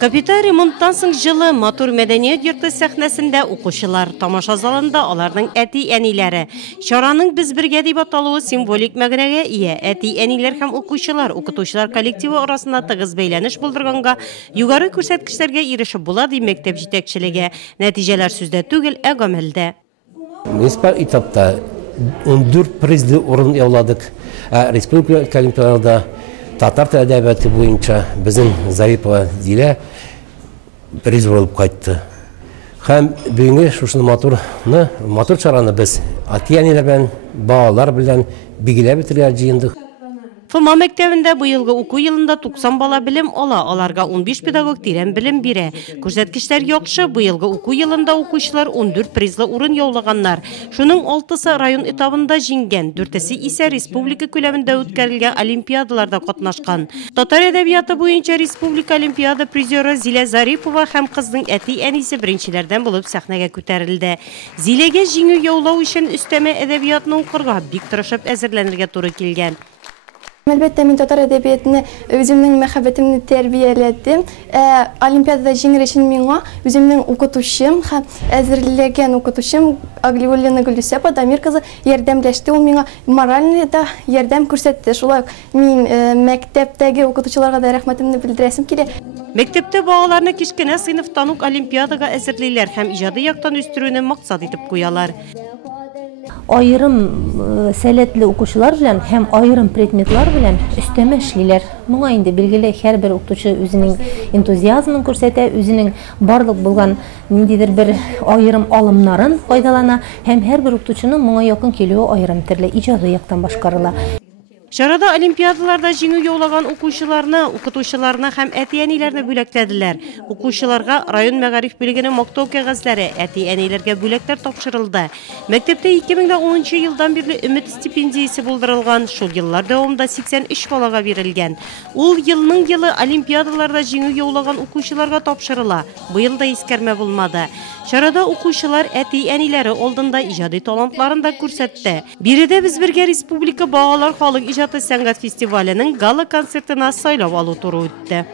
Капиталь ремонттан соң жылы матур мәдәният йорты сәхнәсендә укучылар, тамаша залында аларның әти-әниләре. Чараның «Без бергә» дип аталуы символик мәгънәгә ия. Әти-әниләр һәм укучылар коллективы арасында тыгыз бәйләнеш булдырганга, югары күрсәткечләргә ирешеп була ди мәктәп җитәкчелеге. Нәтиҗәләр сүздә түгел, ә гамәлдә. Муниципаль этапта 14 призлы урын яуладык. Республика олимпиадада татар тілі әдәбияты буенча безнең Зарипова Зилә приз булып кайтты. Һәм бүгенге шушы матур чараны без әти-әниләр белән, балалар белән бигеләп бетергә җыендык. ФМА мәктәбендә быелгы уку елында 90 бала белем ала, аларга 15 педагог тирән белем бирә. Күрсәткечләр яхшы, быелгы уку елында укучылар 14 призлы урын яулаганнар. Шуның 6-сы район этабында җиңгән, 4-се исә республика күләмендә үткәрелгән олимпиадаларда катнашкан. Татар әдәбияты буенча республика олимпиада призеры Зилә Зарипова һәм кызның әти-әнисе беренчеләрдән булып сәхнәгә күтәрелде. Зиләгә җиңү яулау өчен өстәмә әдәбиятны укырга бик тырышып әзерләнергә туры килгән. Әлбәттә, мин татар әдәбиятына үземнең мәхәббәтемне тәрбияләдем. Олимпиадада җиңер өчен миңа үземнең укытучым һәм әзерләгән укытучым Аглиуллина Гөлүсәпа Дамир кызы ярдәмләште. Ул миңа мораль да ярдәм күрсәтте. Шулай мин мәктәптәге укытучыларга да рәхмәтемне белдерәсем килә. Мәктәптә балаларны кичкенә сыйныфтан ук олимпиадага әзерлиләр һәм иҗади яктан үстерүне максат итеп куялар. Айрым сәләтле укучылар белән һәм айрым предметлар белән өстәмә эшлиләр. Моңа инде билгеле һәрбер укытучы үзенең энтузиазмын күрсәтә, үзенең барлык булган ниндидер бер айрым алымнарын файдалана һәм һәрбер укытучының моңа якын килүе айрым төрле иҗади яктан башкарыла. Чарада олимпиадаларда җиңү яулаган укытучыларны һәм әти-әниләрне бүләкләделәр. Укучыларга район мәгариф бүлегенең мактау кәгазьләре, әти-әниләргә бүләкләр тапшырылды. Мәктәптә 2010 елдан бирле өмет стипендиясе булдырылган. Шул еллар дәвамында 83 балага бирелгән. Ул елның елы олимпиадаларда җиңү яулаган укучыларга тапшырыла. Быел да искәрмә булмады. Чарада укучылар әти-әниләре алдында иҗади талантларын да күрсәтте. Биредә без бергә республика балалар халык иҗаты сәнгать фестиваленең гала концертына сайлап алу туры үтте.